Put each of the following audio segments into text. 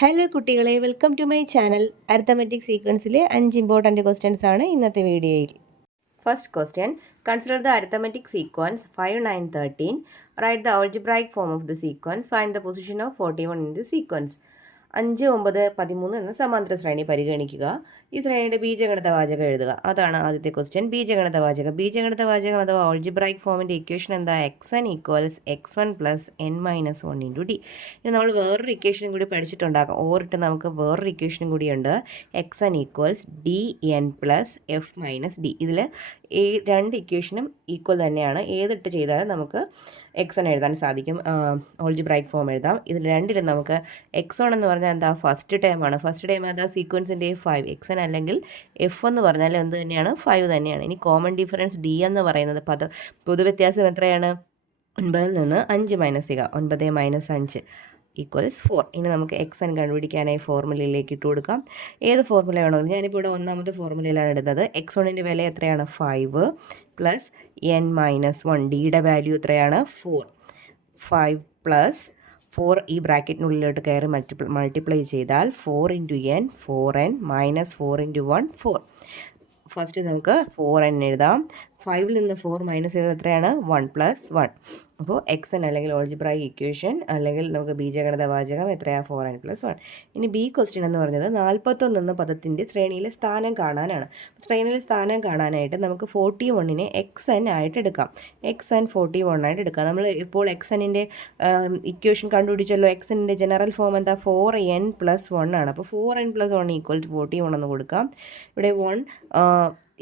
Hello കുട്ടികളെ, welcome to my channel. Arithmetic സീക്വൻസിലെ 5 important questions ആണ് ഇന്നത്തെ വീഡിയോയിൽ. First question, consider the arithmetic sequence 5, 9, 13. Write the algebraic form of the sequence. Find the position of 41 in the sequence. 5, 9, 13 എന്ന സമാന്തര ശ്രേണി പരിഗണിക്കുക. ഈ ശ്രേണിയുടെ ബീജഗണിത വാചകം എഴുതുക. അതാണ് ആദ്യത്തെ ക്വസ്റ്റ്യൻ. ബീജഗണിത വാചകം അഥവാ ഓൾജിബ്രൈക് ഫോമിൻ്റെ ഇക്വേഷൻ എന്താ? xn equals x1 plus n-1 into D. ഇനി നമ്മൾ വേറൊരു ഇക്വേഷനും കൂടി പഠിച്ചിട്ടുണ്ടാക്കാം. ഓറിട്ട് നമുക്ക് വേറൊരു ഇക്വേഷനും കൂടിയുണ്ട്. xn equals dn plus f minus D. ഇതിൽ ഈ രണ്ട് ഇക്വേഷനും ഈക്വൽ തന്നെയാണ്. ഏതിട്ട് ചെയ്താലും നമുക്ക് xn എഴുതാൻ സാധിക്കും. ഓൾജിബ്രൈക് ഫോം എഴുതാം. ഇതിൽ രണ്ടിലും നമുക്ക് x1 എന്ന് പറഞ്ഞാൽ എന്താ? ഫസ്റ്റ് ടൈം ആണ്. ഫസ്റ്റ് ടൈം എന്താ? സീക്വൻസിൻ്റെ 5. xn അല്ലെങ്കിൽ f എന്ന് പറഞ്ഞാൽ എന്ത് തന്നെയാണ്? 5 തന്നെയാണ്. ഇനി കോമൺ ഡിഫറൻസ് d എന്ന് പറയുന്നത് പൊതുവ്യത്യാസം എത്രയാണ്? 9 നിന്ന് 5 മൈനസ് ചെയ്യുക. 9 മൈനസ് 5 ഈക്വൽസ് 4. ഇനി നമുക്ക് xn കണ്ടുപിടിക്കാനായി ഫോർമുലയിലേക്ക് ഇട്ട് കൊടുക്കാം. ഏത് ഫോർമുല വേണോ? ഞാനിപ്പോൾ ഇവിടെ ഒന്നാമത്തെ ഫോർമുലയിലാണ് ഇടുന്നത്. x1ൻ്റെ വില എത്രയാണ്? 5 പ്ലസ് n-1. ഡിയുടെ വാല്യൂ എത്രയാണ്? 4. 5 പ്ലസ് 4 ഈ ബ്രാക്കറ്റിനുള്ളിലോട്ട് കയറി മൾട്ടിപ്ലൈ ചെയ്താൽ 4 into n 4n minus 4 into 1 4. First നമുക്ക് 4n എഴുതാം. 5ൽ നിന്ന് 4 മൈനസ് ചെയ്താൽ എത്രയാണ്? 1 പ്ലസ് 1. അപ്പോൾ xn അല്ലെങ്കിൽ ഓൾജിബ്രൈക് ഇക്വേഷൻ അല്ലെങ്കിൽ നമുക്ക് ബീജഗണിത വാചകം എത്രയാണ്? 4n plus 1. ഇനി ബി ക്വസ്റ്റ്യൻ എന്ന് പറഞ്ഞത് 41 എന്ന പദത്തിൻ്റെ ശ്രേണിയിലെ സ്ഥാനം കാണാനാണ്. ശ്രേണിയിലെ സ്ഥാനം കാണാനായിട്ട് നമുക്ക് 41നെ xn ആയിട്ട് എടുക്കാം. xn 41 ആയിട്ട് എടുക്കാം. നമ്മൾ ഇപ്പോൾ xnൻ്റെ ഇക്വേഷൻ കണ്ടുപിടിച്ചല്ലോ. xnൻ്റെ ജനറൽ ഫോം എന്താ? 4n പ്ലസ് 1 ആണ്. അപ്പോൾ 4n പ്ലസ് 1 ഈക്വൽ ടു 41 എന്ന് കൊടുക്കാം. ഇവിടെ 1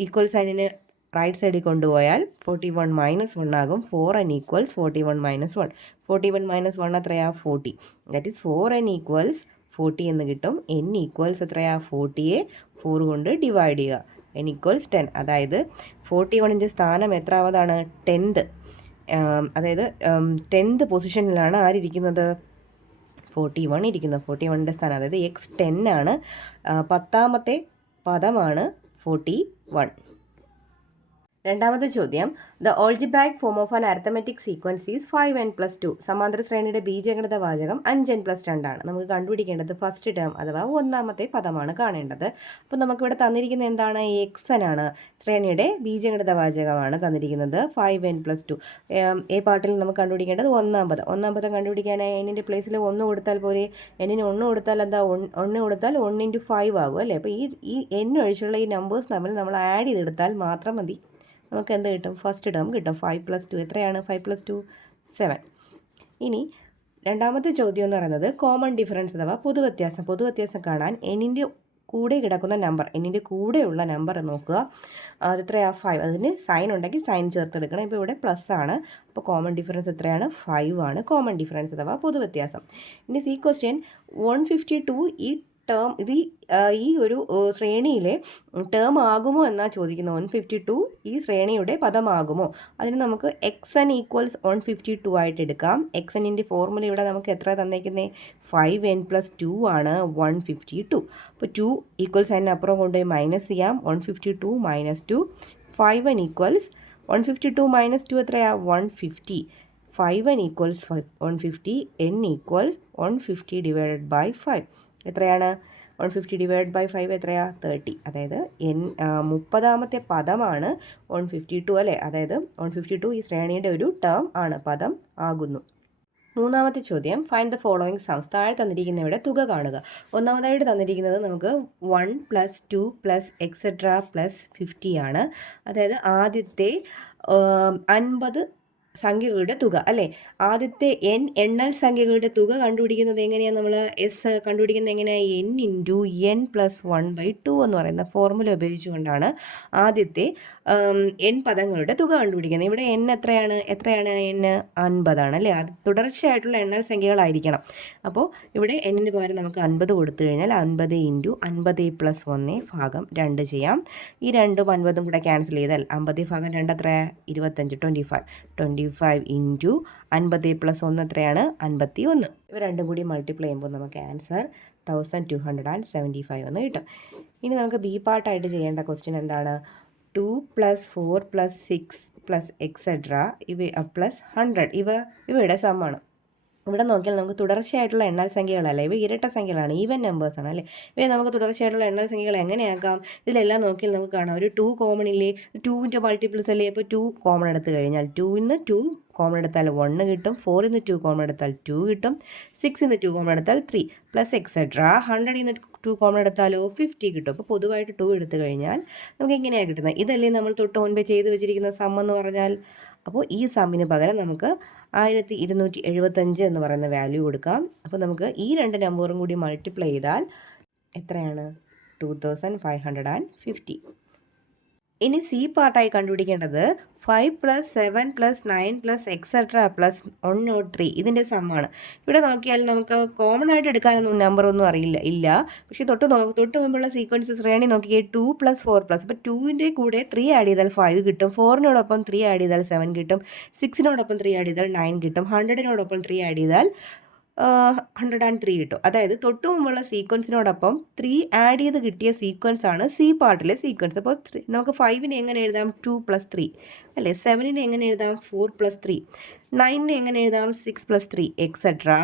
ഈക്വൽ സൈനിന് റൈറ്റ് സൈഡിൽ കൊണ്ടുപോയാൽ 41 മൈനസ് 1 ആകും. 4n equals 41 minus 1. 41 മൈനസ് 1 എത്രയാ? 40. ദാറ്റ് ഈസ് 4n ഈക്വൽസ് 40 എന്ന് കിട്ടും. n ഈക്വൽസ് എത്രയാ? 40യെ 4 കൊണ്ട് ഡിവൈഡ് ചെയ്യുക. n equals 10. അതായത് 41ൻ്റെ സ്ഥാനം എത്രാമതാണ്? 10th. അതായത് 10th പൊസിഷനിലാണ് ആരിയ്ക്കുന്നത്? 41 ഇരിക്കുന്നത്. 41ൻ്റെ സ്ഥാനം, അതായത് x10 ആണ്. 10ാമത്തെ പദമാണ് 41. രണ്ടാമത്തെ ചോദ്യം, the algebraic form of an arithmetic sequence is 5n plus 2. സമാന്തര ശ്രേണിയുടെ ബീജഗണിത വാചകം 5n പ്ലസ് 2 ആണ്. നമുക്ക് കണ്ടുപിടിക്കേണ്ടത് ഫസ്റ്റ് ടേം അഥവാ ഒന്നാമത്തെ പദമാണ് കാണേണ്ടത്. അപ്പോൾ നമുക്കിവിടെ തന്നിരിക്കുന്നത് എന്താണ്? xn ആണ്. ശ്രേണിയുടെ ബീജഗണിത വാചകമാണ് തന്നിരിക്കുന്നത്. 5n plus 2. എ പാർട്ടിൽ നമുക്ക് കണ്ടുപിടിക്കേണ്ടത് ഒന്നാം പദം കണ്ടുപിടിക്കാനായി എന്നിൻ്റെ പ്ലേസിൽ 1 കൊടുത്താൽ പോലെ. എന്നിന് 1 കൊടുത്താൽ എന്താ? 1 കൊടുത്താൽ 1 ഇൻറ്റു 5 ആകും അല്ലേ? അപ്പോൾ ഈ n ഒഴിച്ചുള്ള ഈ നമ്പേഴ്സ് തമ്മിൽ നമ്മൾ ആഡ് ചെയ്തെടുത്താൽ മാത്രം മതി. നമുക്ക് എന്ത് കിട്ടും? ഫസ്റ്റ് ടേം കിട്ടും. 5 പ്ലസ് 2 എത്രയാണ്? 5 പ്ലസ് 2 7. ഇനി രണ്ടാമത്തെ ചോദ്യം എന്ന് പറയുന്നത് കോമൺ ഡിഫറൻസ് അഥവാ പൊതുവ്യത്യാസം കാണാൻ എന്നിൻ്റെ കൂടെ കിടക്കുന്ന നമ്പർ, എന്നിൻ്റെ കൂടെയുള്ള നമ്പർ നോക്കുക. അതെത്രയാണ്? 5. അതിന് സൈൻ ഉണ്ടെങ്കിൽ സൈൻ ചേർത്തെടുക്കണം. ഇപ്പോൾ ഇവിടെ പ്ലസ് ആണ്. അപ്പോൾ കോമൺ ഡിഫറൻസ് എത്രയാണ്? 5 ആണ് കോമൺ ഡിഫറൻസ് അഥവാ പൊതുവ്യത്യാസം. ഇനി സി ക്വസ്റ്റ്യൻ, 152 ഈ ടേം ഈ ഒരു ശ്രേണിയിലെ ടേം ആകുമോ എന്നാണ് ചോദിക്കുന്നത്. 152 ഈ ശ്രേണിയുടെ പദമാകുമോ? അതിന് നമുക്ക് xn ഈക്വൽസ് 152 ആയിട്ട് എടുക്കാം. xnൻ്റെ ഫോർമുല ഇവിടെ നമുക്ക് എത്ര തന്നേക്കുന്നത്? 5n പ്ലസ് 2 ആണ് 152. അപ്പോൾ 2 ഈക്വൽസ് n അപ്പുറം കൊണ്ടുപോയി മൈനസ് ചെയ്യാം. 152 മൈനസ് 2. 5n ഈക്വൽസ് 152 മൈനസ് 2 എത്രയാണ്? 150. 5n equals 150. n equal 150 divided by 5. എത്രയാണ്? 150 ഡിവൈഡ് ബൈ 5 എത്രയാ? 30. അതായത് 30ാമത്തെ പദമാണ് 152 അല്ലേ? അതായത് 152 ഈ ശ്രേണിയുടെ ഒരു ടേം ആണ്, പദം ആകുന്നു. മൂന്നാമത്തെ ചോദ്യം, ഫൈൻഡ് ദ ഫോളോയിങ് സംസ്. താഴെ തന്നിരിക്കുന്നവയുടെ തുക കാണുക. ഒന്നാമതായിട്ട് തന്നിരിക്കുന്നത് നമുക്ക് 1 പ്ലസ് 2 പ്ലസ് എക്സെട്ര പ്ലസ് 50 ആണ്. അതായത് ആദ്യത്തെ 50 സംഖ്യകളുടെ തുക അല്ലേ? ആദ്യത്തെ എണ്ണൽ സംഖ്യകളുടെ തുക കണ്ടുപിടിക്കുന്നത് എങ്ങനെയാണ്? നമ്മൾ കണ്ടുപിടിക്കുന്നത് എങ്ങനെയാണ്? n ഇൻറ്റു n പ്ലസ് 1/2 എന്ന് പറയുന്ന ഫോർമുല ഉപയോഗിച്ചുകൊണ്ടാണ് ആദ്യത്തെ n പദങ്ങളുടെ തുക കണ്ടുപിടിക്കുന്നത്. ഇവിടെ n എത്രയാണ്? n 50 ആണ് അല്ലേ? അത് തുടർച്ചയായിട്ടുള്ള എണ്ണൽ സംഖ്യകളായിരിക്കണം. അപ്പോൾ ഇവിടെ n-ന് പകരം നമുക്ക് 50 കൊടുത്തു കഴിഞ്ഞാൽ 50 ഇൻറ്റു 50 പ്ലസ് 1 ഭാഗം 2 ചെയ്യാം. ഈ 2ഉം 50ഉം കൂടെ ക്യാൻസൽ ചെയ്താൽ 50 ഭാഗം 2 എത്ര? 25. 25 ഇൻറ്റു 50 പ്ലസ് 1 എത്രയാണ്? 51. ഇവ രണ്ടും കൂടി മൾട്ടിപ്ലൈ ചെയ്യുമ്പോൾ നമുക്ക് ആൻസർ 1275 എന്ന് കിട്ടും. ഇനി നമുക്ക് ബി പാർട്ടായിട്ട് ചെയ്യേണ്ട ക്വസ്റ്റ്യൻ എന്താണ്? 2 plus 4 plus 6 plus etcetera plus 100 ഇവയുടെ സമ്മാണ്. ഇവിടെ നോക്കിയാൽ നമുക്ക് തുടർച്ചയായിട്ടുള്ള എണ്ണൽ സംഖ്യകളല്ല, ഇവ ഇരട്ട സംഖ്യകളാണ്, ഈവൻ നമ്പേഴ്സാണ് അല്ലേ. ഇവയെ നമുക്ക് തുടർച്ചയായിട്ടുള്ള എണ്ണൽ സംഖ്യകൾ എങ്ങനെയാക്കാം? ഇതിലെല്ലാം നോക്കിയാൽ നമുക്ക് കാണാം ഒരു 2 കോമൺ ഇല്ലേ, 2ൻ്റെ മൾട്ടിപ്പിൾസ് അല്ലേ. അപ്പോൾ 2 കോമൺ എടുത്ത് കഴിഞ്ഞാൽ 2 2 കോമൺ എടുത്താൽ 1 കിട്ടും, 4 2 കോമൺ എടുത്താൽ 2 കിട്ടും, 6 2 കോമൺ എടുത്താൽ 3 പ്ലസ് എക്സെട്രാ 100 2 കോമൺ എടുത്താലോ 50 കിട്ടും. അപ്പോൾ പൊതുവായിട്ട് 2 എടുത്തു കഴിഞ്ഞാൽ നമുക്ക് ഇങ്ങനെയാണ് കിട്ടുന്നത്. ഇതല്ലേ നമ്മൾ തൊട്ട് മുൻപേ ചെയ്ത് വെച്ചിരിക്കുന്ന സം എന്ന് പറഞ്ഞാൽ. അപ്പോൾ ഈ സമ്മിന് പകരം നമുക്ക് 1275 എന്ന് പറയുന്ന വാല്യൂ കൊടുക്കാം. അപ്പോൾ നമുക്ക് ഈ രണ്ട് നമ്പറും കൂടി മൾട്ടിപ്ലൈ ചെയ്താൽ എത്രയാണ്? 2550. ഇനി സി പാർട്ടായി കണ്ടുപിടിക്കേണ്ടത് 5 + 7 + 9 + എക്സെട്ര + 103 ഇതിൻ്റെ സമ്മാണ്. ഇവിടെ നോക്കിയാൽ നമുക്ക് കോമൺ ആയിട്ട് എടുക്കാനൊന്നും നമ്പറൊന്നും ഇല്ല. പക്ഷേ തൊട്ട് മുമ്പുള്ള സീക്വൻസ് ശ്രേണി നോക്കിയേ 2 + 4 അപ്പോൾ 2ൻ്റെ കൂടെ 3 ആഡ് ചെയ്താൽ 5 കിട്ടും, 4നോടൊപ്പം 3 ആഡ് ചെയ്താൽ 7 കിട്ടും, 6നോടൊപ്പം 3 ആഡ് ചെയ്താൽ 9 കിട്ടും, 100നോടൊപ്പം 3 ആഡ് ചെയ്താൽ 103 കിട്ടും. അതായത് തൊട്ട് മുമ്പുള്ള സീക്വൻസിനോടൊപ്പം 3 ആഡ് ചെയ്ത് കിട്ടിയ സീക്വൻസ് ആണ് സി പാർട്ടിലെ സീക്വൻസ്. അപ്പോൾ നമുക്ക് 5നെ എങ്ങനെ എഴുതാം? 2 + 3 അല്ലേ. 7നെ എങ്ങനെ എഴുതാം? 4 + 3. 9നെ എങ്ങനെ എഴുതാം? 6 + 3 എക്സെട്രാ.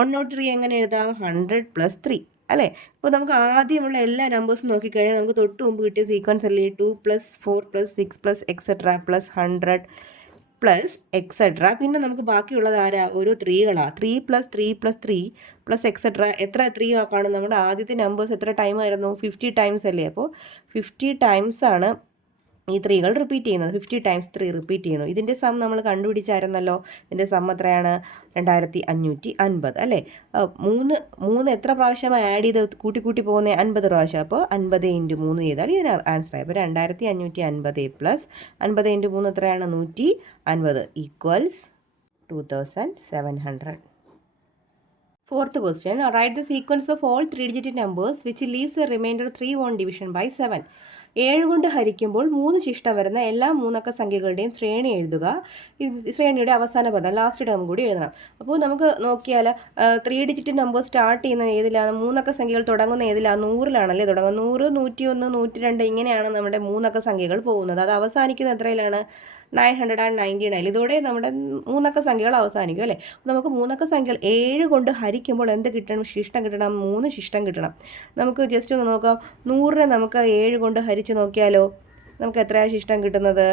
103 എങ്ങനെ എഴുതാം? 100 + 3 അല്ലേ. അപ്പോൾ നമുക്ക് ആദ്യമുള്ള എല്ലാ നമ്പേഴ്സും നോക്കിക്കഴിഞ്ഞാൽ നമുക്ക് തൊട്ട് മുമ്പ് കിട്ടിയ സീക്വൻസ് അല്ലേ 2 + 4 + 6 + എക്സെട്രാ + 100 പ്ലസ് എക്സെട്ര. പിന്നെ നമുക്ക് ബാക്കിയുള്ളത് ആരാ? ഓരോ 3കളാണ്. 3 + 3 + 3 പ്ലസ് എക്സെട്ര. എത്ര 3 കാണും? നമ്മുടെ ആദ്യത്തെ നമ്പേഴ്സ് എത്ര ടൈം ആയിരുന്നു? 50 ടൈംസ് അല്ലേ. അപ്പോൾ 50 ടൈംസ് ആണ് ഈ 3കൾ റിപ്പീറ്റ് ചെയ്യുന്നത്. 50 ടൈംസ് 3 റിപ്പീറ്റ് ചെയ്യുന്നു. ഇതിൻ്റെ സം നമ്മൾ കണ്ടുപിടിച്ചായിരുന്നല്ലോ. ഇതിൻ്റെ സം എത്രയാണ്? 2550 അല്ലേ. 3 എത്ര പ്രാവശ്യമായി ആഡ് ചെയ്ത് കൂട്ടി പോകുന്നത്? 50 പ്രാവശ്യം. അപ്പോൾ 50 × 3 ചെയ്താൽ ഇതിന് ആൻസർ ആയി. അപ്പോൾ 2550 പ്ലസ് 50 × 3 എത്രയാണ്? 150 equals 2700. Fourth question, write the sequence of all 3-digit numbers which leaves a remainder 3 on division by 7. 7 കൊണ്ട് ഹരിക്കുമ്പോൾ 3 ശിഷ്ടം വരുന്ന എല്ലാ മൂന്നക്ക സംഖ്യകളുടെയും ശ്രേണി എഴുതുക. ശ്രേണിയുടെ അവസാന പദം ലാസ്റ്റ് ടേം കൂടി എഴുതണം. അപ്പോൾ നമുക്ക് നോക്കിയാൽ 3 ഡിജിറ്റ് നമ്പർ സ്റ്റാർട്ട് ചെയ്യുന്നത് ഏതിലാണ്? മൂന്നക്ക സംഖ്യകൾ തുടങ്ങുന്ന ഏതിലാണ്? 100-ലാണല്ലേ തുടങ്ങുന്നത്. 100, 101, 102 ഇങ്ങനെയാണ് നമ്മുടെ മൂന്നക്ക സംഖ്യകൾ പോകുന്നത്. അത് അവസാനിക്കുന്ന എത്രയിലാണ്? 999. ഇതോടെ നമ്മുടെ മൂന്നക്ക സംഖ്യകൾ അവസാനിക്കും അല്ലേ. നമുക്ക് മൂന്നക്ക സംഖ്യകൾ 7 കൊണ്ട് ഹരിക്കുമ്പോൾ എന്ത് കിട്ടണം? ശിഷ്ടം കിട്ടണം. 3 ശിഷ്ടം കിട്ടണം. നമുക്ക് ജസ്റ്റ് ഒന്ന് നോക്കാം. 100നെ നമുക്ക് 7 കൊണ്ട് ഹരിച്ച് നോക്കിയാലോ. നമുക്ക് എത്രയാണ് ശിഷ്ടം കിട്ടുന്നത്?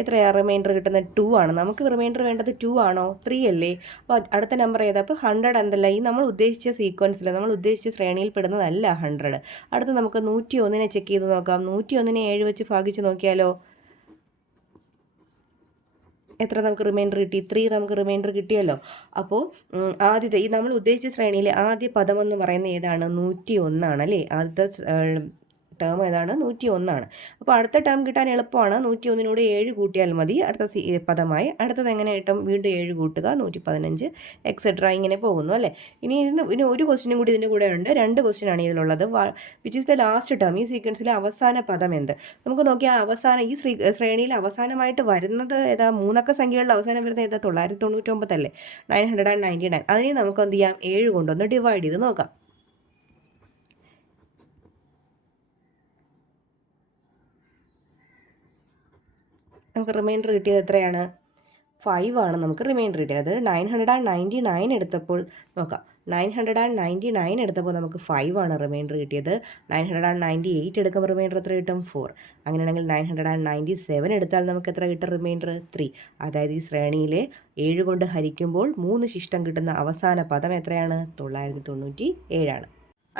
എത്രയാണ് റിമൈൻഡർ കിട്ടുന്നത്? 2 ആണ്. നമുക്ക് റിമൈൻഡർ വേണ്ടത് 2 ആണോ? 3 അല്ലേ. അപ്പോൾ അടുത്ത നമ്പർ ഏതാ? അപ്പോൾ 100 എന്തല്ല, ഈ നമ്മൾ ഉദ്ദേശിച്ച സീക്വൻസിൽ നമ്മൾ ഉദ്ദേശിച്ച ശ്രേണിയിൽ പെടുന്നതല്ല 100. അടുത്ത് നമുക്ക് 101നെ ചെക്ക് ചെയ്ത് നോക്കാം. 101നെ 7 വെച്ച് ഭാഗിച്ച് നോക്കിയാലോ. എത്ര നമുക്ക് റിമൈൻഡർ കിട്ടി? 3 നമുക്ക് റിമൈൻഡർ കിട്ടിയല്ലോ. അപ്പോൾ ആദ്യത്തെ ഈ നമ്മൾ ഉദ്ദേശിച്ച ശ്രേണിയിലെ ആദ്യ പദം എന്ന് പറയുന്നത് ഏതാണ്? 101 ആണ് അല്ലേ. ആദ്യത്തെ ടേം ഏതാണ്? 101 ആണ്. അപ്പോൾ അടുത്ത ടേം കിട്ടാൻ എളുപ്പമാണ്. 101നോട് 7 കൂട്ടിയാൽ മതി അടുത്ത പദമായി. അടുത്തത് എങ്ങനെ കിട്ടും? വീണ്ടും 7 കൂട്ടുക, 115 എക്സെട്ര ഇങ്ങനെ പോകുന്നു അല്ലേ. ഇനി ഒരു ക്വസ്റ്റ്യനും കൂടി ഇതിൻ്റെ കൂടെ ഉണ്ട്. 2 ക്വസ്റ്റ്യൻ ആണ് ഇതിലുള്ളത്. Which is the last term? ഈ സീക്വൻസിലെ അവസാന പദം എന്ത്? നമുക്ക് നോക്കിയാൽ അവസാനം ഈ ശ്രേണിയിൽ അവസാനമായിട്ട് വരുന്നത് ഏതാ? മൂന്നക്ക സംഖ്യകളുടെ അവസാനം വരുന്നത് ഏതാ? 999 അല്ലേ. 999. അതിനെ നമുക്ക് എന്ത് ചെയ്യാം? 7 കൊണ്ടൊന്ന് ഡിവൈഡ് ചെയ്ത് നോക്കാം. നമുക്ക് റിമൈൻഡർ കിട്ടിയത് എത്രയാണ്? 5 ആണ് നമുക്ക് റിമൈൻഡർ കിട്ടിയത്. 999 എടുത്തപ്പോൾ നോക്കാം. 999 എടുത്തപ്പോൾ നമുക്ക് 5 ആണ് റിമൈൻഡർ കിട്ടിയത്. 998 എടുക്കുമ്പോൾ റിമൈൻഡർ എത്ര കിട്ടും? 4. അങ്ങനെയാണെങ്കിൽ 997 എടുത്താൽ നമുക്ക് എത്ര കിട്ടും റിമൈൻഡർ? 3. അതായത് ഈ ശ്രേണിയിലെ 7 കൊണ്ട് ഹരിക്കുമ്പോൾ 3 ശിഷ്ടം കിട്ടുന്ന അവസാന പദം എത്രയാണ്? 997 ആണ്.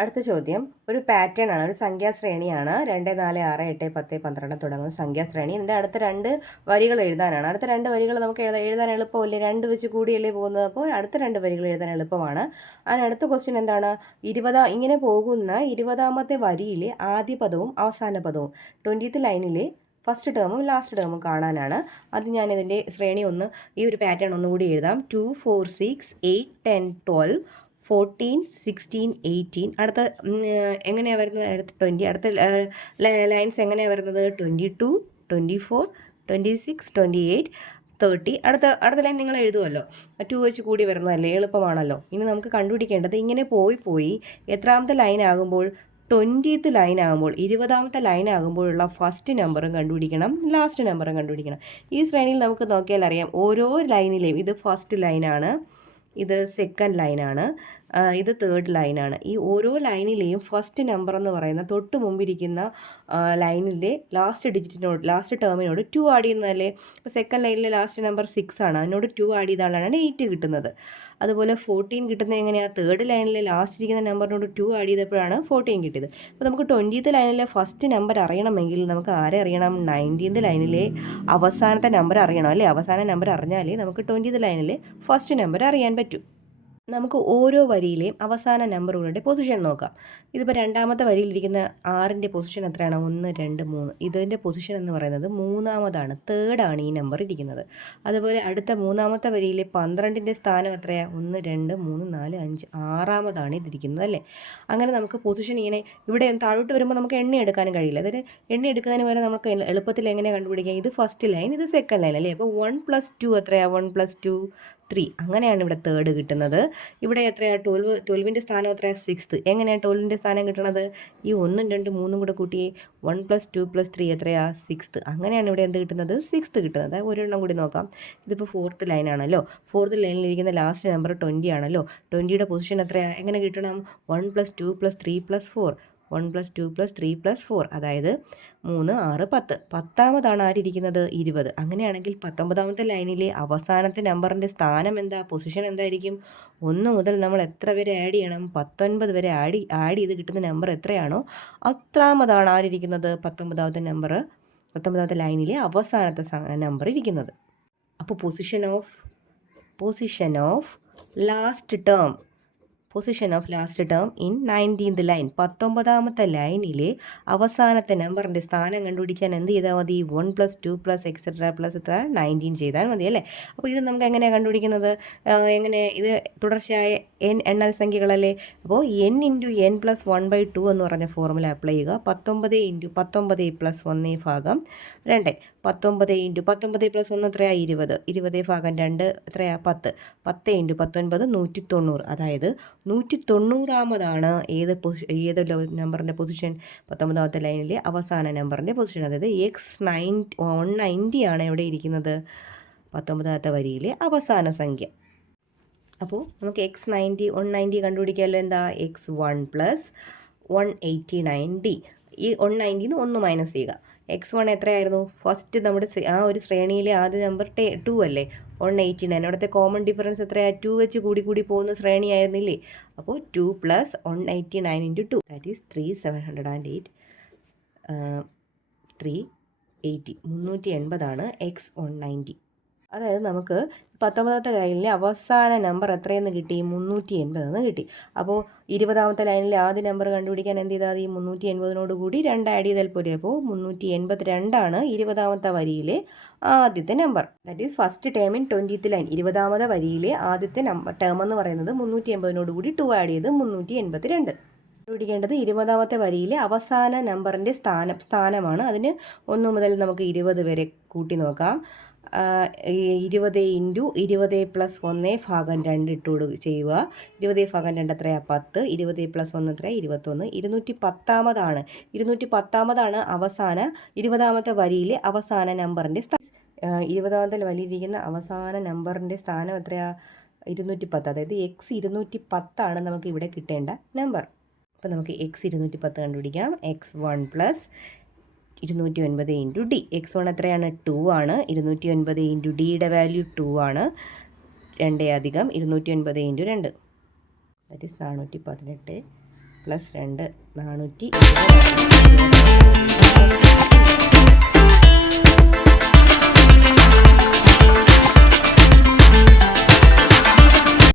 അടുത്ത ചോദ്യം ഒരു പാറ്റേൺ ആണ്, ഒരു സംഖ്യാശ്രേണിയാണ്. 2, 4, 6, 8, 10, 12 തുടങ്ങുന്ന സംഖ്യാശ്രേണി. ഇതിൻ്റെ അടുത്ത 2 വരികൾ എഴുതാനാണ്. അടുത്ത 2 വരികൾ നമുക്ക് എഴുതാൻ എളുപ്പമല്ലേ, 2 വെച്ച് കൂടിയല്ലേ പോകുന്നത്. അപ്പോൾ അടുത്ത 2 വരികൾ എഴുതാൻ എളുപ്പമാണ്. അതിനടുത്ത ക്വസ്റ്റ്യൻ എന്താണ്? ഇങ്ങനെ പോകുന്ന 20ാമത്തെ വരിയിലെ ആദ്യ പദവും അവസാന പദവും 20th ലൈനിലെ ഫസ്റ്റ് ടേമും ലാസ്റ്റ് ടേമും കാണാനാണ്. അത് ഞാനിതിൻ്റെ ശ്രേണി ഈ ഒരു പാറ്റേൺ ഒന്നുകൂടി എഴുതാം. 2, 4, 6, 8, 10, 12, 14, 16, 18. അടുത്ത എങ്ങനെയാണ് വരുന്നത്? അടുത്ത 20. അടുത്ത ലൈൻസ് എങ്ങനെയാണ് വരുന്നത്? 22, 24, 26, 28, 30. അടുത്ത ലൈൻ നിങ്ങൾ എഴുതുമല്ലോ. 2 വെച്ച് കൂടി വരുന്നതല്ലേ, എളുപ്പമാണല്ലോ. ഇനി നമുക്ക് കണ്ടുപിടിക്കേണ്ടത് ഇങ്ങനെ പോയി എത്രാമത്തെ ലൈൻ ആകുമ്പോൾ 20th ലൈൻ ആകുമ്പോൾ 20ാമത്തെ ലൈൻ ആകുമ്പോഴുള്ള ഫസ്റ്റ് നമ്പറും കണ്ടുപിടിക്കണം, ലാസ്റ്റ് നമ്പറും കണ്ടുപിടിക്കണം. ഈ ശ്രേണിയിൽ നമുക്ക് നോക്കിയാൽ അറിയാം ഓരോ ലൈനിലെയും ഇത് ഫസ്റ്റ് ലൈനാണ്, ഇത് സെക്കൻഡ് ലൈനാണ്, ഇത് തേർഡ് ലൈനാണ്. ഈ ഓരോ ലൈനിലെയും ഫസ്റ്റ് നമ്പർ എന്ന് പറയുന്ന തൊട്ട് മുമ്പിരിക്കുന്ന ലൈനിലെ ലാസ്റ്റ് ഡിജിറ്റിനോട്, ലാസ്റ്റ് ടേമിനോട് 2 ആഡ് ചെയ്യുന്നതല്ലേ. ഇപ്പോൾ സെക്കൻഡ് ലൈനിലെ ലാസ്റ്റ് നമ്പർ 6 ആണ്, അതിനോട് 2 ആഡ് ചെയ്താലാണ് 8 കിട്ടുന്നത്. അതുപോലെ 14 കിട്ടുന്നത് എങ്ങനെയാണ്? തേർഡ് ലൈനിലെ ലാസ്റ്റ് ഇരിക്കുന്ന നമ്പറിനോട് 2 ആഡ് ചെയ്തപ്പോഴാണ് 14 കിട്ടിയത്. അപ്പോൾ നമുക്ക് 20th ലൈനിലെ ഫസ്റ്റ് നമ്പർ അറിയണമെങ്കിൽ നമുക്ക് ആരെ അറിയണം? 19th ലൈനിലെ അവസാനത്തെ നമ്പർ അറിയണം അല്ലേ. അവസാന നമ്പർ അറിഞ്ഞാലേ നമുക്ക് 20th ലൈനിലെ ഫസ്റ്റ് നമ്പർ അറിയാൻ പറ്റൂ. നമുക്ക് ഓരോ വരിയിലെയും അവസാന നമ്പറുകളുടെ പൊസിഷൻ നോക്കാം. ഇതിപ്പോൾ രണ്ടാമത്തെ വരിയിലിരിക്കുന്ന 6ൻ്റെ പൊസിഷൻ എത്രയാണ്? 1 2 3. ഇതിൻ്റെ പൊസിഷൻ എന്ന് പറയുന്നത് മൂന്നാമതാണ്, തേർഡാണ് ഈ നമ്പർ ഇരിക്കുന്നത്. അതുപോലെ അടുത്ത മൂന്നാമത്തെ വരിയിലെ 12ൻ്റെ സ്ഥാനം എത്രയാണ്? 1 2 3 4 5, ആറാമതാണ് ഇതിരിക്കുന്നത് അല്ലേ. അങ്ങനെ നമുക്ക് പൊസിഷൻ ഇങ്ങനെ ഇവിടെ താഴോട്ട് വരുമ്പോൾ നമുക്ക് എണ്ണി എടുക്കാനും കഴിയില്ല. അതായത് എണ്ണി എടുക്കുന്നതിന് വരെ നമുക്ക് എളുപ്പത്തിൽ എങ്ങനെ കണ്ടുപിടിക്കാം? ഇത് ഫസ്റ്റ് ലൈൻ, ഇത് സെക്കൻഡ് ലൈൻ അല്ലേ. അപ്പോൾ 1 + 2 എത്രയാണ്? 1 + 2 3. അങ്ങനെയാണ് ഇവിടെ തേർഡ് കിട്ടുന്നത്. ഇവിടെ എത്രയാണ്? 12ൻ്റെ സ്ഥാനം എത്രയാണ്? 6th. എങ്ങനെയാണ് 12ൻ്റെ സ്ഥാനം കിട്ടണത്? ഈ 1 2 3 കൂടെ കൂട്ടിയേ. 1 + 2 + 3 എത്രയാണ്? 6th. അങ്ങനെയാണ് ഇവിടെ എന്ത് കിട്ടുന്നത്? 6th കിട്ടുന്നത്. ഒരെണ്ണം കൂടി നോക്കാം. ഇതിപ്പോൾ 4th ലൈനാണല്ലോ. 4th ലൈനിലിരിക്കുന്ന ലാസ്റ്റ് നമ്പർ 20 ആണല്ലോ. 20യുടെ പൊസിഷൻ എത്രയാണ്? എങ്ങനെ കിട്ടണം? 1 + 2 + 3 + 4. 1 + 2 + 3 + 4, അതായത് 3 6 10. 10ാമതാണ് ആരിയിരിക്കുന്നത്? 20. അങ്ങനെയാണെങ്കിൽ 19ാമത്തെ ലൈനിലെ അവസാനത്തെ നമ്പറിൻ്റെ സ്ഥാനം എന്താ? പൊസിഷൻ എന്തായിരിക്കും? 1 മുതൽ നമ്മൾ എത്ര വരെ ആഡ് ചെയ്യണം? 19 വരെ ആഡ് ചെയ്ത് കിട്ടുന്ന നമ്പർ എത്രയാണോ അത്രാമതാണ് ആരിയിരിക്കുന്നത്? 19ാമത്തെ ലൈനിലെ അവസാനത്തെ നമ്പർ ഇരിക്കുന്നത്. അപ്പോൾ position of last term in 19th line, 19ാമത്തെ ലൈനിലെ അവസാനത്തെ നമ്പറിൻ്റെ സ്ഥാനം കണ്ടുപിടിക്കാൻ എന്ത് ചെയ്താൽ മതി? 1 + 2 + etc. + 19 ചെയ്താൽ മതി അല്ലേ. അപ്പോൾ ഇത് നമുക്ക് എങ്ങനെയാണ് കണ്ടുപിടിക്കുന്നത്? ഇത് തുടർച്ചയായ എണ്ണൽ സംഖ്യകളല്ലേ. അപ്പോൾ n × n + 1/2 എന്ന് പറഞ്ഞ ഫോർമുല അപ്ലൈ ചെയ്യുക. 19 × 19 + 1 / 2. 19 × 19 + 1 എത്രയാണ്? 20. 20 / 2 എത്രയാണ്? 10. 10 × 19 190. അതായത് 190ാമതാണ് ഏത് നമ്പറിൻ്റെ പൊസിഷൻ? 19ാമത്തെ ലൈനിലെ അവസാന നമ്പറിൻ്റെ പൊസിഷൻ. അതായത് X190 ആണ് എവിടെ ഇരിക്കുന്നത്? 19ാമത്തെ വരിയിലെ അവസാന സംഖ്യ. അപ്പോൾ നമുക്ക് X190 കണ്ടുപിടിക്കാമല്ലോ. എന്താ? X1 + 189D. ഈ 190 1 മൈനസ് ചെയ്യുക. X1 എത്രയായിരുന്നു? ഫസ്റ്റ് നമ്മുടെ ആ ഒരു ശ്രേണിയിലെ ആദ്യ നമ്പർ 2 അല്ലേ. 189. അവിടുത്തെ കോമൺ ഡിഫറൻസ് എത്രയാണ്? 2 വെച്ച് കൂടി പോകുന്ന ശ്രേണിയായിരുന്നില്ലേ. അപ്പോൾ 2 + 189 × 2, ദാറ്റ് ഈസ് 3708. 380. 380 X190. അതായത് നമുക്ക് 19ാമത്തെ ലൈനിലെ അവസാന നമ്പർ എത്രയെന്ന് കിട്ടി? 380 കിട്ടി. അപ്പോൾ 20ാമത്തെ ലൈനിലെ ആദ്യ നമ്പർ കണ്ടുപിടിക്കാൻ എന്ത് ചെയ്താൽ ഈ 380 കൂടി 2 ആഡ് ചെയ്താൽ പോരെ. അപ്പോൾ 382 20ാമത്തെ വരിയിലെ ആദ്യത്തെ number. That is first term in 20th line. 20ാമത്തെ വരിയിലെ ആദ്യത്തെ ടേം എന്ന് പറയുന്നത് 380 കൂടി 2 ആഡ് ചെയ്ത് 382. കണ്ടുപിടിക്കേണ്ടത് 20ാമത്തെ വരിയിലെ അവസാന നമ്പറിൻ്റെ സ്ഥാനമാണ്. അതിന് 1 മുതൽ നമുക്ക് 20 വരെ കൂട്ടി നോക്കാം. 20 × 20 + 1 / 2 ഇട്ടുകൊടു ചെയ്യുക. 20 / 2 എത്രയാണ്? 10. 20 + 1 എത്രയാണ്? 21. 210ാമതാണ് 20ാമത്തെ വരിയിലെ അവസാന നമ്പറിൻ്റെ 20ാമത്തെ വരിയിലിരിക്കുന്ന അവസാന നമ്പറിൻ്റെ സ്ഥാനം എത്രയാണ്? 210. അതായത് X210 നമുക്ക് ഇവിടെ കിട്ടേണ്ട നമ്പർ. അപ്പോൾ നമുക്ക് X210 കണ്ടുപിടിക്കാം. X1 + 209 × D. X1 എത്രയാണ്? 2 ആണ്. 209 × Dയുടെ വാല്യൂ 2 ആണ്. 2 + 209 × 2, ദാറ്റ് ഈസ് 418 + 2 420.